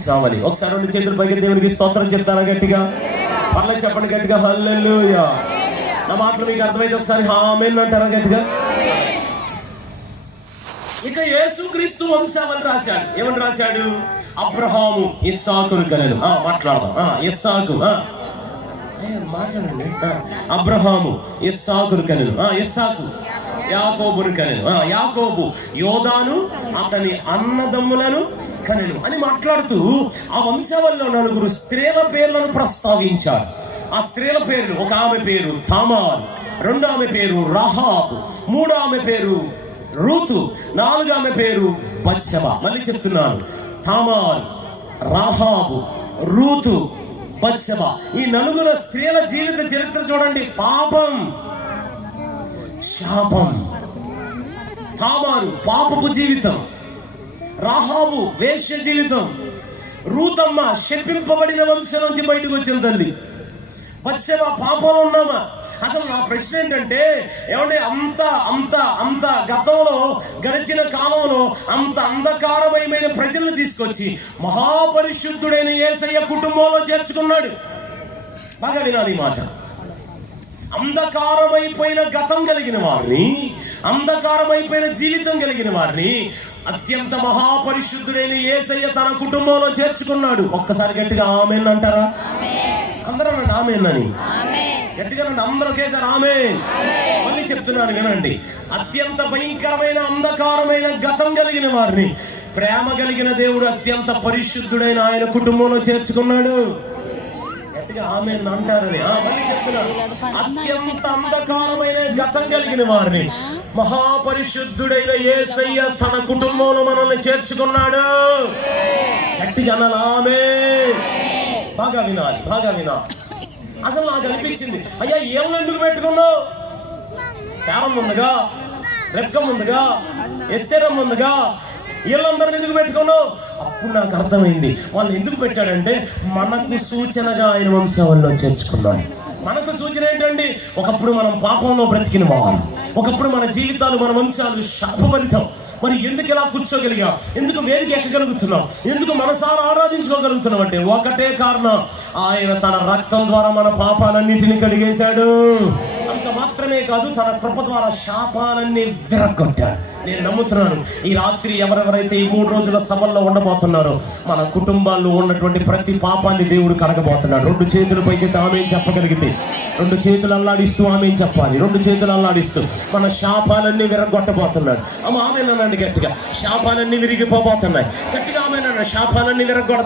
చావలి. ఒకసారి రెండు చేతులు పైకి దేవునికి స్తోత్రం చెప్తారా గట్టిగా? పర్లేదు చెప్పండి గట్టిగా, హల్లెలూయా. నా మాటలు మీకు అర్థమైతే ఒకసారి ఆమేన్ అంటారా గట్టిగా? ఇక యేసుక్రీస్తు వంశావళి రాశాడు. ఏమని రాశాడు? అబ్రహాము ఇస్సాకును కనెను. మాట్లాడదాం. ఇస్సాకు మాట్లాడండి. అబ్రహాము ఇస్సాకును కనెను. ఇస్సాకు యాకోబును కనెను. యాకోబు యోదాను అతని అన్నదమ్ములను కనెను అని మాట్లాడుతూ ఆ వంశావళిలో 4 స్త్రీల పేర్లను ప్రస్తావించాడు. ఆ స్త్రీల పేర్లు, ఒక ఆమె పేరు తామారు, 2 ఆమె పేరు రహాబు, 3 ఆమె పేరు రూతు, 4 ఆమె పేరు బత్షెబ. మళ్ళీ చెప్తున్నాను, తామారు, రహాబు, రూతు, బత్షెబ. ఈ 4 స్త్రీల జీవిత చరిత్ర చూడండి. పాపం, శాపం. తామారు పాపపు జీవితం, రాహాబు వేశ్య జీవితం, రూతమ్మ శపింపబడిన వంశం నుంచి బయటకు వచ్చిన తల్లి, బత్షెబ పాపంలో ఉన్నామా. అసలు నా ప్రశ్న ఏంటంటే, ఏమంటే అంత గతంలో గడిచిన కాలంలో అంత అంధకారమయమైన ప్రజలను తీసుకొచ్చి మహాపరిశుద్ధుడైన యేసయ్య కుటుంబంలో చేర్చుకున్నాడు. బాగా వినాలి ఈ మాట. అంధకారమైపోయిన గతం కలిగిన వారిని, అంధకారమైపోయిన జీవితం కలిగిన వారిని అత్యంత మహాపరిశుద్ధుడైన యేసయ్య తన కుటుంబంలో చేర్చుకున్నాడు. ఒక్కసారి గట్టిగా ఆమేన్ అంటారా? అందరూ అనండి ఆమేన్ అని. గట్టిగా అందరూ ఒకేసారి ఆమేన్. మళ్ళీ చెప్తున్నాను వినండి. అత్యంత భయంకరమైన అంధకారమైన గతం కలిగిన వారిని ప్రేమ కలిగిన దేవుడు అత్యంత పరిశుద్ధుడైన ఆయన కుటుంబంలో చేర్చుకున్నాడు. ఆమేన్ అంటారని. మళ్ళీ చెప్తున్నాను, అత్యంత అంధకారమైన గతం కలిగిన వారిని మహాపరిశుద్ధుడైన యేసయ్య తన కుటుంబంలో మనల్ని చేర్చుకున్నాడు. గట్టిగా అనాలి ఆమేన్. బాగా వినాలి, బాగా వినాలి. అసలు నాకు అనిపించింది, అయ్యా ఏమని ఎందుకు పెట్టుకున్నావు? శారం ఉందిగా, రెక్కం ఉందిగా, ఎస్తేరం ఉందిగా, వీళ్ళందరిని ఎందుకు పెట్టుకున్నావు? అప్పుడు నాకు అర్థమైంది, వాళ్ళు ఎందుకు పెట్టాడంటే మనకు సూచనగా ఆయన వంశావళిలో చేర్చుకున్నాడు. మనకు సూచన ఏంటండి? ఒకప్పుడు మనం పాపంలో బ్రతికిన వారు, ఒకప్పుడు మన జీవితాలు, మన వంశాలు శాపభరితం. మరి ఎందుకు ఇలా కూర్చోగలిగా? ఎందుకు వేదిక ఎక్కగలుగుతున్నాం? ఎందుకు మనసారా ఆరాధించుకోగలుగుతున్నాం అంటే ఒకటే కారణం, ఆయన తన రక్తం ద్వారా మన పాపాలన్నిటిని కడిగేశాడు. అంత మాత్రమే కాదు, తన కృప ద్వారా శాపాలన్నీ విరగొట్టాడు. నేను నమ్ముతున్నాను, ఈ రాత్రి ఎవరెవరైతే ఈ 3 రోజుల సభల్లో ఉండబోతున్నారో మన కుటుంబాల్లో ఉన్నటువంటి ప్రతి పాపాన్ని దేవుడు కడగబోతున్నాడు. 2 చేతుల పైకి ఆమేన్ చెప్పగలిగితే, 2 చేతులు అల్లాడిస్తూ ఆమేన్ చెప్పాలి. 2 చేతులు అల్లాడిస్తూ మన శాపాలన్నీ విరగొట్టబోతున్నాడు. ఆమేన్ అనండి గట్టిగా. శాపాలన్నీ విరిగిపోబోతున్నాయి. గట్టిగా ఆమేన్ అన్న. శాపాలన్నీ విరగొడతాయి.